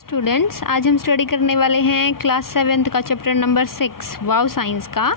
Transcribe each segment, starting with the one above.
Students, आज हम study करने वाले हैं क्लास 7th का चैप्टर नंबर 6 वाव साइंस का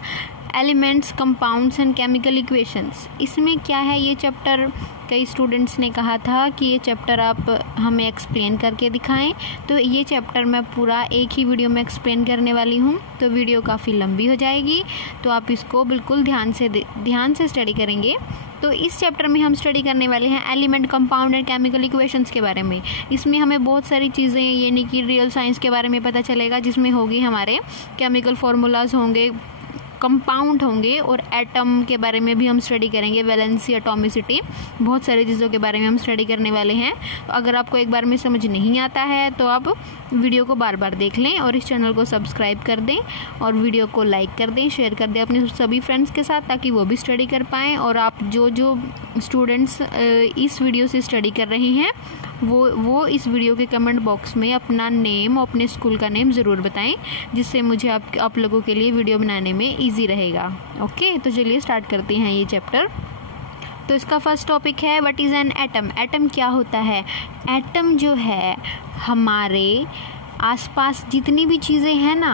elements, compounds and chemical equations. इसमें क्या है ये चैप्टर, कई स्टूडेंट्स ने कहा था कि ये चैप्टर आप हमें एक्सप्लेन करके दिखाएं, तो ये चैप्टर मैं पूरा एक ही वीडियो में एक्सप्लेन करने वाली हूँ। तो वीडियो काफ़ी लंबी हो जाएगी, तो आप इसको बिल्कुल ध्यान से स्टडी करेंगे। तो इस चैप्टर में हम स्टडी करने वाले हैं element, compound and chemical equations के बारे में। इसमें हमें बहुत सारी चीज़ें यानी कि रियल साइंस के बारे में पता चलेगा, जिसमें होगी हमारे केमिकल फार्मूलाज होंगे, कंपाउंड होंगे और एटम के बारे में भी हम स्टडी करेंगे, वैलेंसी, एटॉमिसिटी, बहुत सारी चीज़ों के बारे में हम स्टडी करने वाले हैं। तो अगर आपको एक बार में समझ नहीं आता है तो आप वीडियो को बार बार देख लें और इस चैनल को सब्सक्राइब कर दें और वीडियो को लाइक कर दें, शेयर कर दें अपने सभी फ्रेंड्स के साथ, ताकि वो भी स्टडी कर पाएँ। और आप जो स्टूडेंट्स इस वीडियो से स्टडी कर रहे हैं वो इस वीडियो के कमेंट बॉक्स में अपना नेम, अपने स्कूल का नेम ज़रूर बताएं, जिससे मुझे आप लोगों के लिए वीडियो बनाने में इजी रहेगा। ओके, तो चलिए स्टार्ट करते हैं ये चैप्टर। तो इसका फर्स्ट टॉपिक है what is an atom. Atom क्या होता है? एटम जो है हमारे आसपास जितनी भी चीज़ें हैं ना,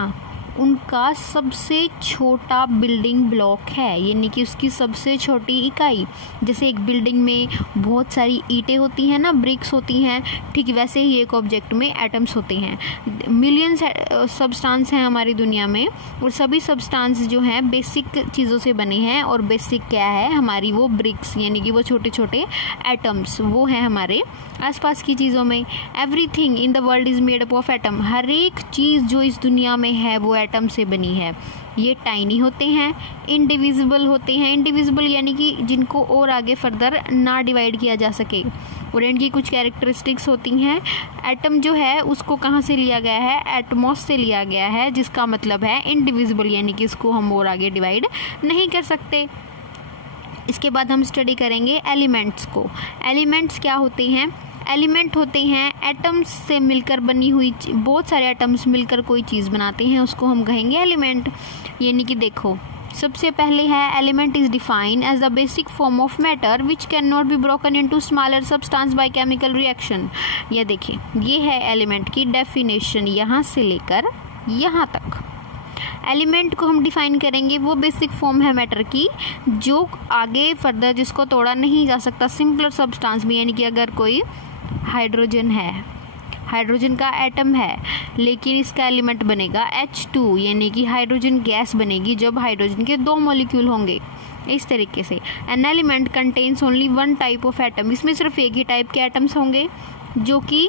उनका सबसे छोटा बिल्डिंग ब्लॉक है, यानी कि उसकी सबसे छोटी इकाई। जैसे एक बिल्डिंग में बहुत सारी ईंटें होती हैं ना, ब्रिक्स होती हैं, ठीक वैसे ही एक ऑब्जेक्ट में एटम्स होते हैं। मिलियंस सब्सटेंस हैं हमारी दुनिया में, और सभी सब्सटेंस जो हैं बेसिक चीज़ों से बने हैं। और बेसिक क्या है हमारी? वो ब्रिक्स, यानी कि वो छोटे छोटे एटम्स, वो हैं हमारे आसपास की चीज़ों में। Everything in the world is made up of atom. हर एक चीज़ जो इस दुनिया में है वो एटम से बनी है। ये टाइनी होते हैं, इंडिविजिबल होते हैं। इंडिविजिबल यानी कि जिनको और आगे फर्दर ना डिवाइड किया जा सके, और इनकी कुछ कैरेक्टरिस्टिक्स होती हैं। एटम जो है उसको कहाँ से लिया गया है? एटमॉस से लिया गया है, जिसका मतलब है इंडिविजिबल, यानी कि इसको हम और आगे डिवाइड नहीं कर सकते। इसके बाद हम स्टडी करेंगे एलिमेंट्स को। एलिमेंट्स क्या होते हैं? एलिमेंट होते हैं एटम्स से मिलकर बनी हुई, बहुत सारे एटम्स मिलकर कोई चीज़ बनाते हैं, उसको हम कहेंगे एलिमेंट। यानी कि देखो, सबसे पहले है element is defined as the basic form of matter which can not be broken into smaller substance by chemical reaction. ये देखिए, ये है एलिमेंट की डेफिनेशन, यहाँ से लेकर यहाँ तक। एलिमेंट को हम डिफाइन करेंगे, वो बेसिक फॉर्म है मैटर की जो आगे फर्दर जिसको तोड़ा नहीं जा सकता। सिंपलर सब्सटेंस भी, यानी कि अगर कोई हाइड्रोजन है, हाइड्रोजन का एटम है, लेकिन इसका एलिमेंट बनेगा H2, यानी कि हाइड्रोजन गैस बनेगी जब हाइड्रोजन के 2 मॉलिक्यूल होंगे। इस तरीके से an element contains only one type of atom. इसमें सिर्फ एक ही टाइप के एटम्स होंगे जो कि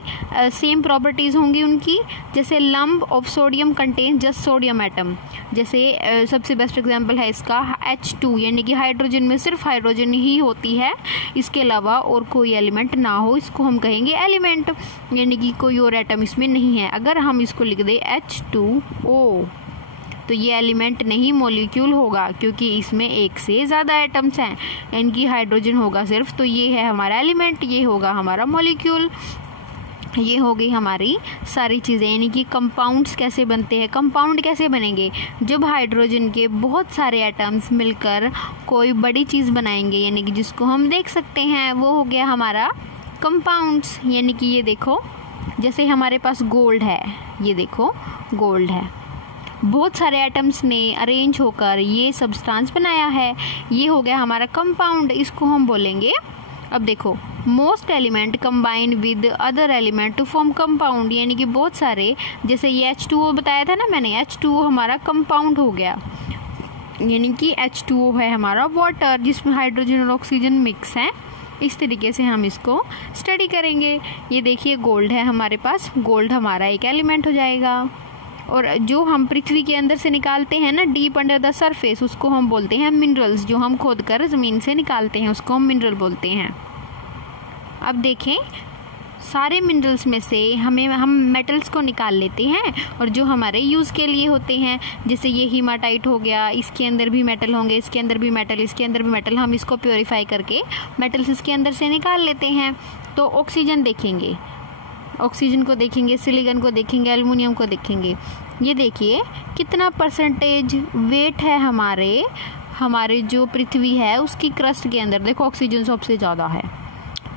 सेम प्रॉपर्टीज़ होंगी उनकी। जैसे lump of sodium contain just sodium atom. जैसे सबसे बेस्ट एग्जांपल है इसका H2, यानी कि हाइड्रोजन में सिर्फ हाइड्रोजन ही होती है, इसके अलावा और कोई एलिमेंट ना हो, इसको हम कहेंगे एलिमेंट, यानी कि कोई और एटम इसमें नहीं है। अगर हम इसको लिख दें H2O, तो ये एलिमेंट नहीं, मॉलिक्यूल होगा, क्योंकि इसमें एक से ज़्यादा एटम्स हैं, इनकी हाइड्रोजन होगा सिर्फ, तो ये है हमारा एलिमेंट, ये होगा हमारा मॉलिक्यूल। ये हो गई हमारी सारी चीज़ें। यानी कि कंपाउंड्स कैसे बनते हैं? कंपाउंड कैसे बनेंगे? जब हाइड्रोजन के बहुत सारे एटम्स मिलकर कोई बड़ी चीज़ बनाएंगे, यानी कि जिसको हम देख सकते हैं, वो हो गया हमारा कंपाउंड्स। यानी कि ये देखो, जैसे हमारे पास गोल्ड है, ये देखो गोल्ड है, बहुत सारे एटम्स ने अरेंज होकर ये सब्सटेंस बनाया है, ये हो गया हमारा कंपाउंड, इसको हम बोलेंगे। अब देखो, most element combine with other element to form compound, यानी कि बहुत सारे, जैसे ये H2O बताया था ना मैंने, H2O हमारा कंपाउंड हो गया, यानी कि H2O है हमारा वाटर, जिसमें हाइड्रोजन और ऑक्सीजन मिक्स हैं। इस तरीके से हम इसको स्टडी करेंगे। ये देखिए, गोल्ड है हमारे पास, गोल्ड हमारा एक एलिमेंट हो जाएगा। और जो हम पृथ्वी के अंदर से निकालते हैं ना, डीप अंडर द सरफेस, उसको हम बोलते हैं मिनरल्स। जो हम खोद कर ज़मीन से निकालते हैं उसको हम मिनरल बोलते हैं। अब देखें, सारे मिनरल्स में से हम मेटल्स को निकाल लेते हैं, और जो हमारे यूज़ के लिए होते हैं, जैसे ये हीमाटाइट हो गया, इसके अंदर भी मेटल होंगे, इसके अंदर भी मेटल, इसके अंदर भी मेटल, हम इसको प्योरीफाई करके मेटल्स इसके अंदर से निकाल लेते हैं। तो ऑक्सीजन देखेंगे, ऑक्सीजन को देखेंगे, सिलिकॉन को देखेंगे, एल्युमिनियम को देखेंगे। ये देखिए कितना परसेंटेज वेट है हमारे जो पृथ्वी है उसकी क्रस्ट के अंदर। देखो, ऑक्सीजन सबसे ज़्यादा है,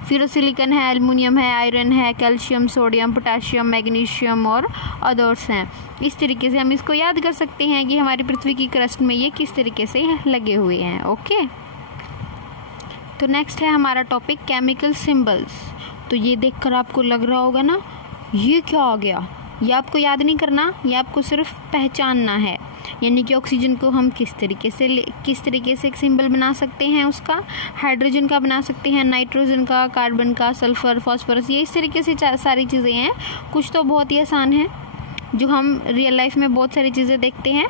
फेरोसिलिकन है, एल्युमिनियम है, आयरन है, कैल्शियम, सोडियम, पोटाशियम, मैग्नीशियम और अदर्स हैं। इस तरीके से हम इसको याद कर सकते हैं कि हमारी पृथ्वी की क्रस्ट में ये किस तरीके से लगे हुए हैं। ओके, तो नेक्स्ट है हमारा टॉपिक केमिकल सिंबल्स। तो ये देखकर आपको लग रहा होगा ना ये क्या आ गया, ये आपको याद नहीं करना, ये आपको सिर्फ पहचानना है। यानी कि ऑक्सीजन को हम किस तरीके से एक सिंबल बना सकते हैं उसका, हाइड्रोजन का बना सकते हैं, नाइट्रोजन का, कार्बन का, सल्फर, फास्फोरस, ये इस तरीके से सारी चीज़ें हैं। कुछ तो बहुत ही आसान है जो हम रियल लाइफ में बहुत सारी चीज़ें देखते हैं।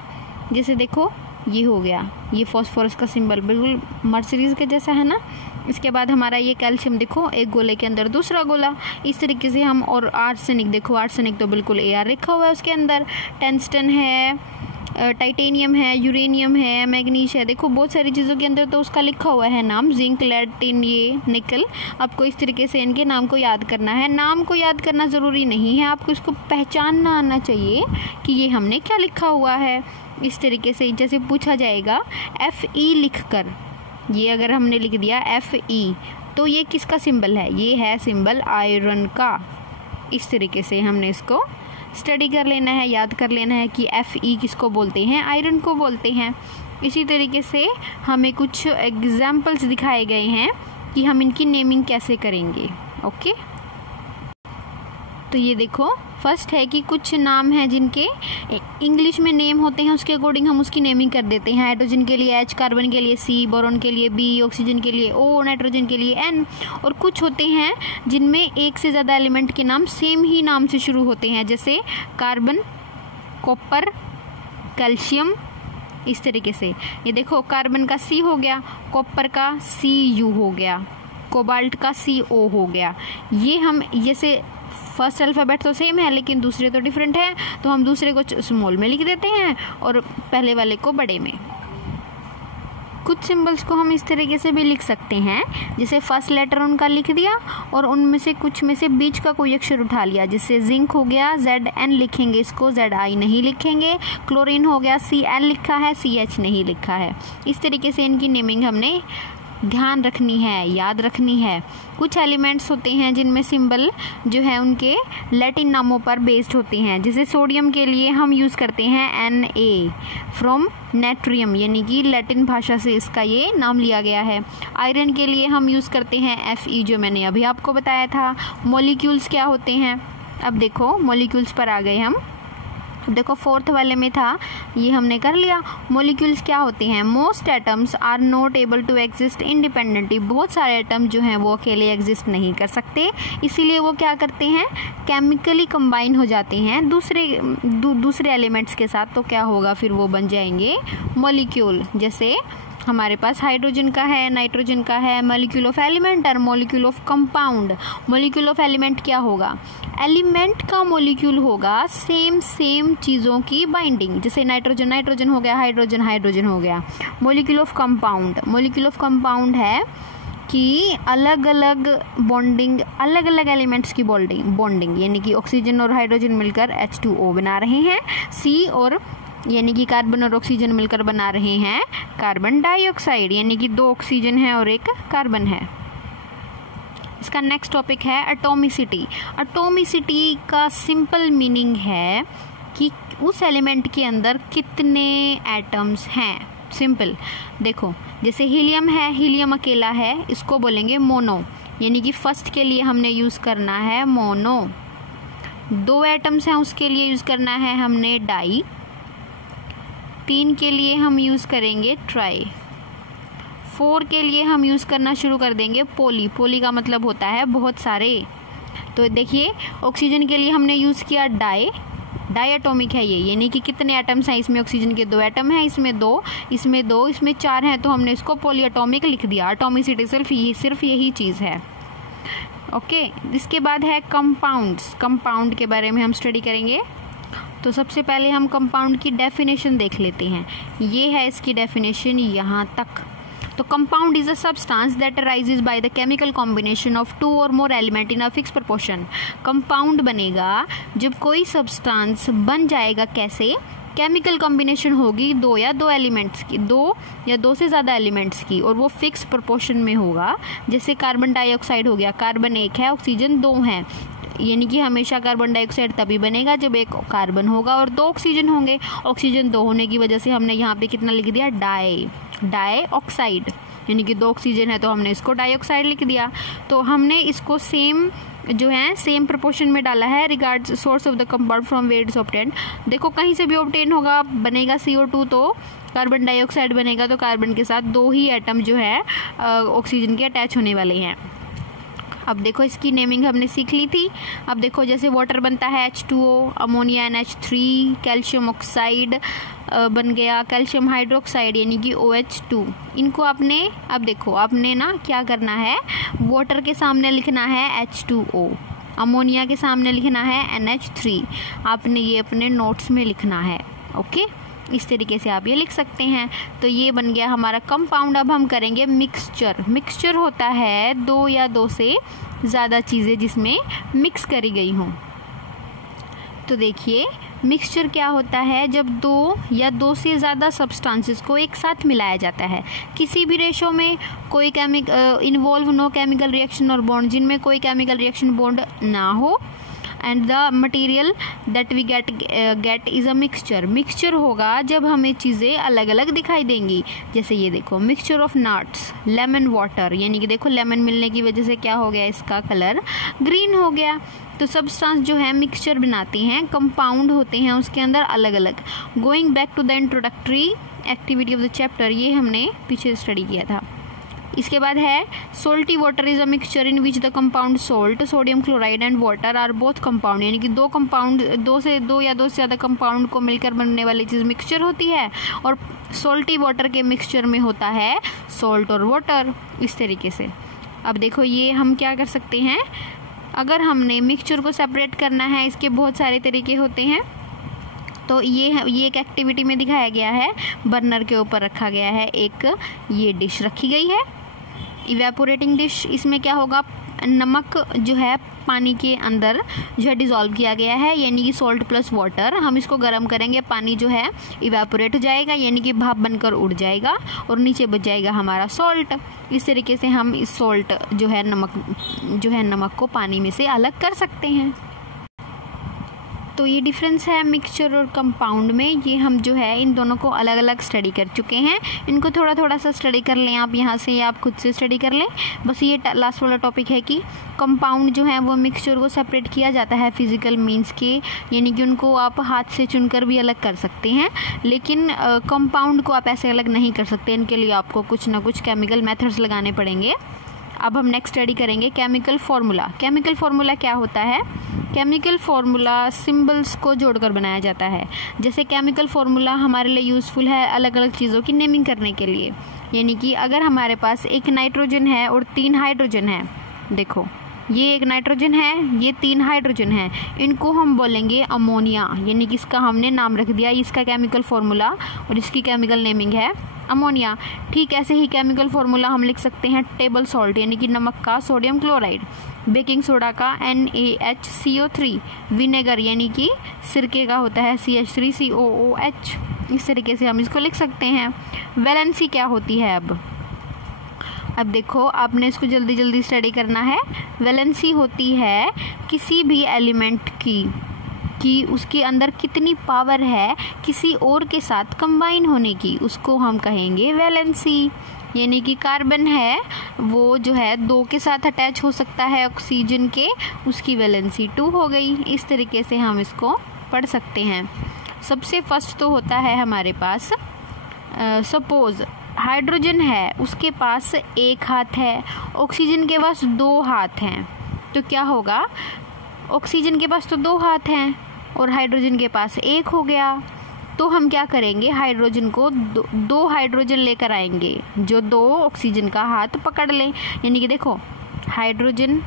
जैसे देखो ये हो गया, ये फास्फोरस का सिंबल बिल्कुल मर्सिडीज के जैसा है ना। इसके बाद हमारा ये कैल्शियम, देखो एक गोले के अंदर दूसरा गोला, इस तरीके से हम। और आर्सेनिक, देखो आर्सेनिक तो बिल्कुल AR लिखा हुआ है उसके अंदर। टंगस्टन है, टाइटेनियम है, यूरेनियम है, मैग्नीज है, देखो बहुत सारी चीज़ों के अंदर तो उसका लिखा हुआ है नाम। जिंक, लेड, टिन, ये निकल। आपको इस तरीके से इनके नाम को याद करना है। नाम को याद करना ज़रूरी नहीं है, आपको इसको पहचानना आना चाहिए कि ये हमने क्या लिखा हुआ है। इस तरीके से जैसे पूछा जाएगा FE लिखकर, ये अगर हमने लिख दिया FE तो ये किसका सिंबल है, ये है सिंबल आयरन का। इस तरीके से हमने इसको स्टडी कर लेना है, याद कर लेना है कि FE किसको बोलते हैं, आयरन को बोलते हैं। इसी तरीके से हमें कुछ एग्जाम्पल्स दिखाए गए हैं कि हम इनकी नेमिंग कैसे करेंगे। ओके, तो ये देखो फर्स्ट है कि कुछ नाम हैं जिनके इंग्लिश में नेम होते हैं, उसके अकॉर्डिंग हम उसकी नेमिंग कर देते हैं। हाइड्रोजन के लिए H, कार्बन के लिए C, बोरॉन के लिए B, ऑक्सीजन के लिए O, नाइट्रोजन के लिए N। और कुछ होते हैं जिनमें एक से ज़्यादा एलिमेंट के नाम सेम ही नाम से शुरू होते हैं, जैसे कार्बन, कॉपर, कैल्शियम। इस तरीके से ये देखो कार्बन का C हो गया, कॉपर का Cu हो गया, कोबाल्ट का CO हो गया। ये हम जैसे फर्स्ट अल्फ़ाबेट तो सेम है लेकिन दूसरे तो डिफरेंट है, तो हम दूसरे को स्मॉल में लिख देते हैं और पहले वाले को बड़े में। कुछ सिंबल्स को हम इस तरीके से भी लिख सकते हैं, जैसे फर्स्ट लेटर उनका लिख दिया और उनमें से कुछ में से बीच का कोई अक्षर उठा लिया। जैसे जिंक हो गया ZN लिखेंगे इसको, ZI नहीं लिखेंगे। क्लोरीन हो गया CL लिखा है, CH नहीं लिखा है। इस तरीके से इनकी नेमिंग हमने ध्यान रखनी है, याद रखनी है। कुछ एलिमेंट्स होते हैं जिनमें सिंबल जो है उनके लैटिन नामों पर बेस्ड होते हैं। जैसे सोडियम के लिए हम यूज़ करते हैं Na फ्रॉम नेट्रियम, यानी कि लैटिन भाषा से इसका ये नाम लिया गया है। आयरन के लिए हम यूज़ करते हैं Fe, जो मैंने अभी आपको बताया था। मॉलिक्यूल्स क्या होते हैं, अब देखो मॉलिक्यूल्स पर आ गए हम। देखो फोर्थ वाले में था, ये हमने कर लिया। मॉलिक्यूल्स क्या होते हैं, most atoms are not able to exist independently. बहुत सारे एटम जो हैं वो अकेले एग्जिस्ट नहीं कर सकते, इसीलिए वो क्या करते हैं, केमिकली कंबाइन हो जाते हैं दूसरे एलिमेंट्स के साथ। तो क्या होगा फिर, वो बन जाएंगे मॉलिक्यूल। जैसे हमारे पास हाइड्रोजन का है, नाइट्रोजन का है, मॉलिक्यूल ऑफ एलिमेंट और molecule of compound. Molecule of element क्या होगा, एलिमेंट का मॉलिक्यूल होगा सेम चीज़ों की बाइंडिंग। जैसे नाइट्रोजन हो गया, हाइड्रोजन हो गया। मॉलिक्यूल ऑफ कंपाउंड है कि अलग अलग बॉन्डिंग, अलग अलग एलिमेंट्स की बॉन्डिंग, यानी कि ऑक्सीजन और हाइड्रोजन मिलकर H2O बना रहे हैं। C और यानी कि कार्बन और ऑक्सीजन मिलकर बना रहे हैं कार्बन डाइऑक्साइड, यानी कि 2 ऑक्सीजन है और 1 कार्बन है। इसका नेक्स्ट टॉपिक है एटॉमिसिटी। एटॉमिसिटी का सिंपल मीनिंग है कि उस एलिमेंट के अंदर कितने एटम्स हैं। सिंपल देखो, जैसे हीलियम है, हीलियम अकेला है, इसको बोलेंगे मोनो, यानी कि फर्स्ट के लिए हमने यूज़ करना है मोनो। 2 एटम्स हैं उसके लिए यूज़ करना है हमने डाई। 3 के लिए हम यूज़ करेंगे ट्राई। 4 के लिए हम यूज़ करना शुरू कर देंगे पोली का मतलब होता है बहुत सारे। तो देखिए ऑक्सीजन के लिए हमने यूज़ किया डाई एटॉमिक है ये, यानी कि कितने एटम्स हैं इसमें, ऑक्सीजन के 2 एटम हैं, इसमें 2, इसमें 4 हैं, तो हमने इसको पॉली एटॉमिक लिख दिया। एटॉमिसिटी सिर्फ यही चीज़ है। ओके, इसके बाद है कंपाउंड्स। कंपाउंड के बारे में हम स्टडी करेंगे। तो सबसे पहले हम कंपाउंड की डेफिनेशन देख लेते हैं। ये है इसकी डेफिनेशन यहाँ तक। तो compound is a substance that arises by the chemical combination of 2 और मोर element in a fix proportion. Compound बनेगा जब कोई सब्सटेंस बन जाएगा, कैसे, केमिकल कॉम्बिनेशन होगी दो या दो एलिमेंट्स की, दो या दो से ज़्यादा एलिमेंट्स की, और वो फिक्स प्रोपोर्शन में होगा। जैसे कार्बन डाइऑक्साइड हो गया, कार्बन 1 है, ऑक्सीजन 2 है, यानी कि हमेशा कार्बन डाइऑक्साइड तभी बनेगा जब एक कार्बन होगा और 2 ऑक्सीजन होंगे। ऑक्सीजन 2 होने की वजह से हमने यहाँ पे कितना लिख दिया, डाई ऑक्साइड, यानी कि 2 ऑक्सीजन है तो हमने इसको डाइऑक्साइड लिख दिया। तो हमने इसको सेम जो है सेम प्रोपोर्शन में डाला है regards source of the compound from where it's obtained. देखो कहीं से भी ऑब्टेन होगा, बनेगा CO2 तो कार्बन डाइऑक्साइड बनेगा, तो कार्बन के साथ 2 ही एटम जो है ऑक्सीजन के अटैच होने वाले हैं। अब देखो इसकी नेमिंग हमने सीख ली थी। अब देखो जैसे वाटर बनता है H2O, ammonia NH3, calcium oxide बन गया कैल्शियम हाइड्रोक्साइड यानी कि OH2। इनको आपने अब देखो आपने ना क्या करना है, वाटर के सामने लिखना है H2O, अमोनिया के सामने लिखना है NH3। आपने ये अपने नोट्स में लिखना है। ओके, इस तरीके से आप ये लिख सकते हैं। तो ये बन गया हमारा कंपाउंड। अब हम करेंगे मिक्सचर। मिक्सचर होता है 2 या 2 से ज़्यादा चीज़ें जिसमें मिक्स करी गई हों। तो देखिए मिक्सचर क्या होता है, जब 2 या 2 से ज़्यादा सब्सटेंसेस को एक साथ मिलाया जाता है किसी भी रेशो में, कोई इन्वॉल्व नो केमिकल रिएक्शन और बॉन्ड, जिनमें कोई केमिकल रिएक्शन बॉन्ड ना हो, and the material that we get is a mixture. Mixture होगा जब हमें चीज़ें अलग अलग दिखाई देंगी। जैसे ये देखो mixture of nuts, lemon water, यानी कि देखो लेमन मिलने की वजह से क्या हो गया, इसका कलर ग्रीन हो गया। तो सब्सटेंस जो है मिक्सचर बनाती हैं, कंपाउंड होते हैं उसके अंदर अलग अलग। Going back to the introductory activity of the chapter, ये हमने पीछे स्टडी किया था। इसके बाद है salty water is a mixture in which the compound salt, sodium chloride and water are both compound, यानी कि 2 कंपाउंड, 2 या 2 से ज़्यादा कंपाउंड को मिलकर बनने वाली चीज़ मिक्सचर होती है। और सोल्टी वाटर के मिक्सचर में होता है सोल्ट और वाटर, इस तरीके से। अब देखो ये हम क्या कर सकते हैं, अगर हमने मिक्सचर को सेपरेट करना है, इसके बहुत सारे तरीके होते हैं। तो ये एक एक्टिविटी में दिखाया गया है, बर्नर के ऊपर रखा गया है, एक ये डिश रखी गई है इवेपोरेटिंग डिश। इसमें क्या होगा, नमक जो है पानी के अंदर जो है डिज़ोल्व किया गया है, यानी कि सॉल्ट प्लस वाटर। हम इसको गर्म करेंगे, पानी जो है इवेपोरेट हो जाएगा, यानी कि भाप बनकर उड़ जाएगा और नीचे बच जाएगा हमारा सॉल्ट। इस तरीके से हम इस सॉल्ट जो है नमक को पानी में से अलग कर सकते हैं। तो ये डिफरेंस है मिक्सचर और कंपाउंड में। ये हम जो है इन दोनों को अलग अलग स्टडी कर चुके हैं। इनको थोड़ा थोड़ा सा स्टडी कर लें आप यहाँ से, या आप खुद से स्टडी कर लें। बस ये लास्ट वाला टॉपिक है कि कंपाउंड जो है वो मिक्सचर को सेपरेट किया जाता है फिजिकल मीन्स के, यानी कि उनको आप हाथ से चुनकर भी अलग कर सकते हैं, लेकिन कंपाउंड को आप ऐसे अलग नहीं कर सकते। इनके लिए आपको कुछ ना कुछ केमिकल मेथड्स लगाने पड़ेंगे। अब हम नेक्स्ट स्टडी करेंगे केमिकल फार्मूला। केमिकल फार्मूला क्या होता है, केमिकल फार्मूला सिंबल्स को जोड़कर बनाया जाता है। जैसे केमिकल फार्मूला हमारे लिए यूज़फुल है अलग अलग चीज़ों की नेमिंग करने के लिए, यानी कि अगर हमारे पास एक नाइट्रोजन है और 3 हाइड्रोजन है, देखो ये एक नाइट्रोजन है, ये 3 हाइड्रोजन है, इनको हम बोलेंगे अमोनिया, यानी कि इसका हमने नाम रख दिया, इसका केमिकल फार्मूला और इसकी केमिकल नेमिंग है अमोनिया। ठीक ऐसे ही केमिकल फार्मूला हम लिख सकते हैं टेबल सॉल्ट, यानी कि नमक का सोडियम क्लोराइड, बेकिंग सोडा का NaHCO3, विनेगर यानी कि सिरके का होता है CH3COOH। इस तरीके से हम इसको लिख सकते हैं। वैलेंसी क्या होती है, अब देखो आपने इसको जल्दी जल्दी स्टडी करना है। वैलेंसी होती है किसी भी एलिमेंट की उसके अंदर कितनी पावर है किसी और के साथ कंबाइन होने की, उसको हम कहेंगे वैलेंसी। यानी कि कार्बन है वो जो है 2 के साथ अटैच हो सकता है ऑक्सीजन के, उसकी वैलेंसी 2 हो गई। इस तरीके से हम इसको पढ़ सकते हैं। सबसे फर्स्ट तो होता है हमारे पास, सपोज हाइड्रोजन है उसके पास 1 हाथ है, ऑक्सीजन के पास 2 हाथ हैं, तो क्या होगा, ऑक्सीजन के पास तो 2 हाथ हैं और हाइड्रोजन के पास 1 हो गया। तो हम क्या करेंगे, हाइड्रोजन को 2 हाइड्रोजन लेकर आएंगे जो 2 ऑक्सीजन का हाथ पकड़ लें। यानी कि देखो हाइड्रोजन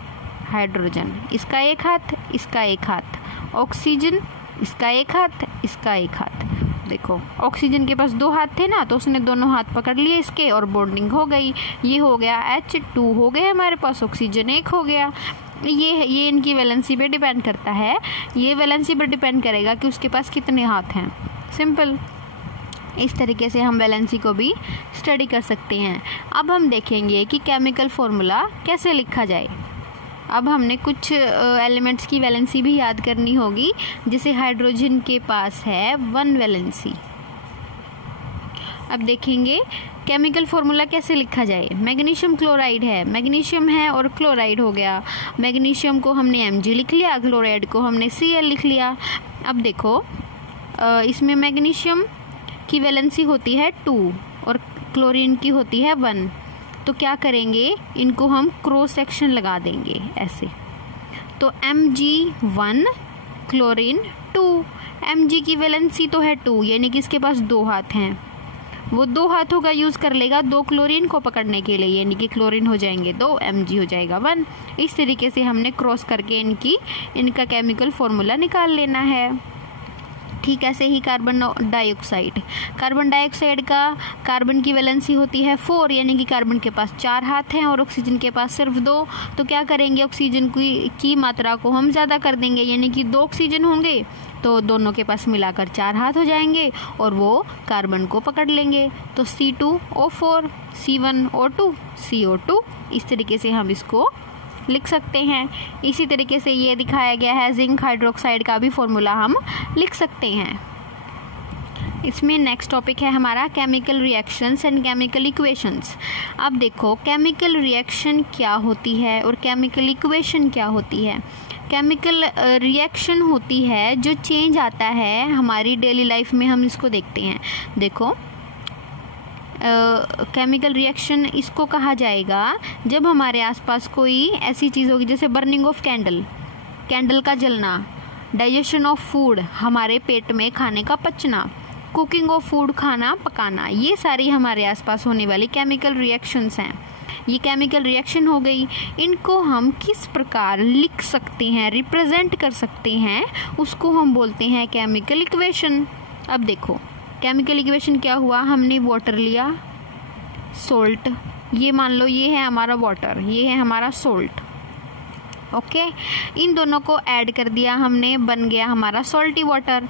इसका 1 हाथ, इसका 1 हाथ, ऑक्सीजन इसका 1 हाथ, इसका 1 हाथ। देखो ऑक्सीजन के पास 2 हाथ थे ना, तो उसने दोनों हाथ पकड़ लिए इसके और बॉन्डिंग हो गई। ये हो गया H2 हो गया हमारे पास, ऑक्सीजन 1 हो गया। ये इनकी वैलेंसी पे डिपेंड करता है। ये वैलेंसी पर डिपेंड करेगा कि उसके पास कितने हाथ हैं। सिंपल। इस तरीके से हम वैलेंसी को भी स्टडी कर सकते हैं। अब हम देखेंगे कि केमिकल फॉर्मूला कैसे लिखा जाए। अब हमने कुछ एलिमेंट्स की वैलेंसी भी याद करनी होगी, जैसे हाइड्रोजन के पास है 1 वैलेंसी। अब देखेंगे केमिकल फॉर्मूला कैसे लिखा जाए। मैग्नीशियम क्लोराइड है, मैग्नीशियम है और क्लोराइड हो गया। मैग्नीशियम को हमने Mg लिख लिया, क्लोराइड को हमने Cl लिख लिया। अब देखो इसमें मैग्नीशियम की वैलेंसी होती है 2 और क्लोरीन की होती है 1। तो क्या करेंगे, इनको हम क्रॉस सेक्शन लगा देंगे ऐसे। तो Mg1 क्लोरीन 2। Mg की वैलेंसी तो है 2, यानी कि इसके पास 2 हाथ हैं, वो 2 हाथों का यूज़ कर लेगा 2 क्लोरीन को पकड़ने के लिए, यानी कि क्लोरीन हो जाएंगे 2, Mg हो जाएगा 1। इस तरीके से हमने क्रॉस करके इनका केमिकल फॉर्मूला निकाल लेना है। ठीक ऐसे ही कार्बन डाइऑक्साइड का कार्बन की वैलेंसी होती है 4, यानी कि कार्बन के पास 4 हाथ हैं और ऑक्सीजन के पास सिर्फ 2। तो क्या करेंगे, ऑक्सीजन की मात्रा को हम ज़्यादा कर देंगे, यानी कि 2 ऑक्सीजन होंगे तो दोनों के पास मिलाकर 4 हाथ हो जाएंगे और वो कार्बन को पकड़ लेंगे। तो C2O4, C1O2, CO2। इस तरीके से हम इसको लिख सकते हैं। इसी तरीके से ये दिखाया गया है जिंक हाइड्रोक्साइड का भी फॉर्मूला हम लिख सकते हैं। इसमें नेक्स्ट टॉपिक है हमारा chemical reactions and chemical equations. अब देखो केमिकल रिएक्शन क्या होती है और केमिकल इक्वेशन क्या होती है। केमिकल रिएक्शन होती है जो चेंज आता है हमारी डेली लाइफ में, हम इसको देखते हैं। देखो केमिकल रिएक्शन इसको कहा जाएगा जब हमारे आसपास कोई ऐसी चीज़ होगी, जैसे बर्निंग ऑफ कैंडल का जलना, डाइजेशन ऑफ फूड हमारे पेट में खाने का पचना, कुकिंग ऑफ फूड खाना पकाना, ये सारी हमारे आसपास होने वाली केमिकल रिएक्शंस हैं। ये केमिकल रिएक्शन हो गई। इनको हम किस प्रकार लिख सकते हैं, रिप्रेजेंट कर सकते हैं, उसको हम बोलते हैं केमिकल इक्वेशन। अब देखो केमिकल इक्वेशन क्या हुआ, हमने वाटर लिया, सोल्ट, ये मान लो ये है हमारा वाटर, ये है हमारा सोल्ट। ओके, इन दोनों को ऐड कर दिया हमने, बन गया हमारा सॉल्टी वाटर।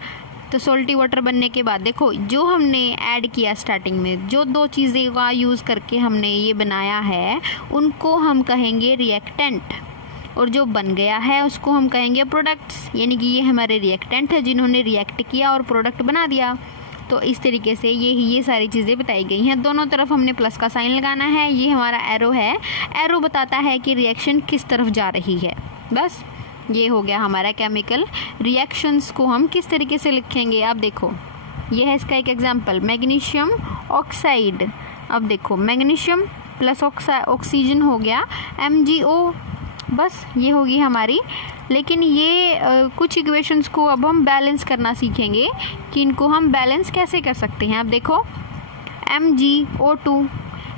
तो सॉल्टी वाटर बनने के बाद देखो जो हमने ऐड किया स्टार्टिंग में, जो 2 चीज़ें का यूज़ करके हमने ये बनाया है, उनको हम कहेंगे रिएक्टेंट, और जो बन गया है उसको हम कहेंगे प्रोडक्ट्स, यानी कि ये हमारे रिएक्टेंट है जिन्होंने रिएक्ट किया और प्रोडक्ट बना दिया। तो इस तरीके से ये सारी चीज़ें बताई गई हैं। दोनों तरफ हमने प्लस का साइन लगाना है। ये हमारा एरो है, एरो बताता है कि रिएक्शन किस तरफ जा रही है। बस ये हो गया हमारा केमिकल रिएक्शंस को हम किस तरीके से लिखेंगे। अब देखो ये है इसका एक एग्जांपल, मैग्नीशियम ऑक्साइड। अब देखो मैग्नीशियम प्लस ऑक्सीजन हो गया MgO, बस ये होगी हमारी। लेकिन ये कुछ इक्वेशंस को अब हम बैलेंस करना सीखेंगे कि इनको हम बैलेंस कैसे कर सकते हैं। अब देखो MgO2,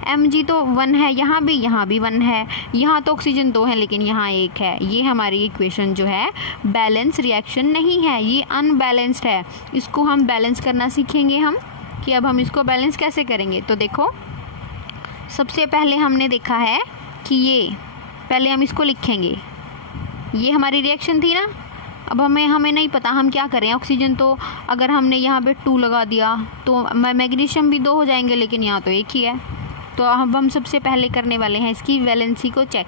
Mg तो 1 है, यहाँ भी 1 है, यहाँ तो ऑक्सीजन 2 है लेकिन यहाँ 1 है। ये हमारी इक्वेशन जो है बैलेंस रिएक्शन नहीं है, ये अनबैलेंस्ड है। इसको हम बैलेंस करना सीखेंगे हम कि अब हम इसको बैलेंस कैसे करेंगे। तो देखो सबसे पहले हमने देखा है कि ये पहले हम इसको लिखेंगे, ये हमारी रिएक्शन थी ना। अब हमें नहीं पता हम क्या करें। ऑक्सीजन तो अगर हमने यहाँ पे 2 लगा दिया तो मैग्नीशियम भी 2 हो जाएंगे, लेकिन यहाँ तो 1 ही है। तो अब हम सबसे पहले करने वाले हैं इसकी वैलेंसी को चेक।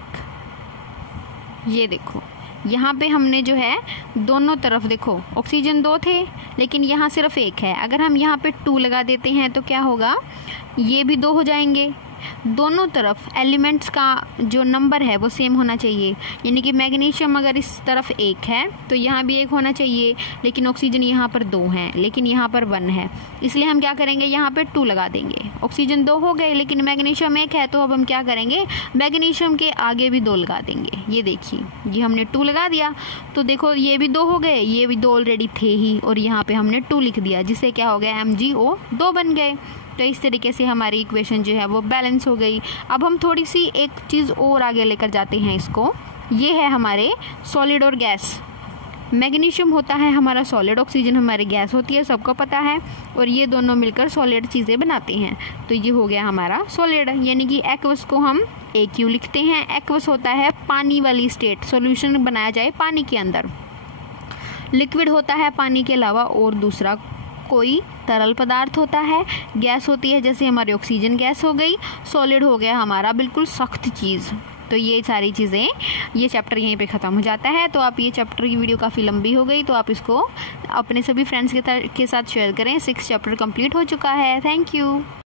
ये देखो यहाँ पे हमने जो है दोनों तरफ देखो ऑक्सीजन 2 थे लेकिन यहाँ सिर्फ 1 है। अगर हम यहाँ पे 2 लगा देते हैं तो क्या होगा, ये भी 2 हो जाएंगे। दोनों तरफ एलिमेंट्स का जो नंबर है वो सेम होना चाहिए, यानी कि मैग्नीशियम अगर इस तरफ 1 है तो यहाँ भी 1 होना चाहिए, लेकिन ऑक्सीजन यहाँ पर 2 है लेकिन यहाँ पर 1 है। इसलिए हम क्या करेंगे, यहाँ पे 2 लगा देंगे। ऑक्सीजन 2 हो गए लेकिन मैग्नीशियम 1 है, तो अब हम क्या करेंगे, मैग्नीशियम के आगे भी 2 लगा देंगे। ये देखिए ये हमने 2 लगा दिया, तो देखो ये भी 2 हो गए, ये भी 2 ऑलरेडी थे ही, और यहाँ पे हमने 2 लिख दिया, जिससे क्या हो गया, MgO 2 बन गए। तो इस तरीके से हमारी इक्वेशन जो है वो बैलेंस हो गई। अब हम थोड़ी सी एक चीज़ और आगे लेकर जाते हैं इसको। ये है हमारे सॉलिड और गैस। मैग्नीशियम होता है हमारा सॉलिड, ऑक्सीजन हमारी गैस होती है, सबको पता है, और ये दोनों मिलकर सॉलिड चीज़ें बनाते हैं। तो ये हो गया हमारा सॉलिड, यानी कि एक्वस को हम AQ लिखते हैं। एक्वस होता है पानी वाली स्टेट, सॉल्यूशन बनाया जाए पानी के अंदर। लिक्विड होता है पानी के अलावा और दूसरा कोई तरल पदार्थ होता है, गैस होती है जैसे हमारी ऑक्सीजन गैस हो गई, सॉलिड हो गया हमारा बिल्कुल सख्त चीज़। तो ये सारी चीज़ें, ये चैप्टर यहीं पे ख़त्म हो जाता है। तो आप ये चैप्टर की वीडियो काफ़ी लंबी हो गई, तो आप इसको अपने सभी फ्रेंड्स के साथ शेयर करें। 6 चैप्टर कंप्लीट हो चुका है। Thank you.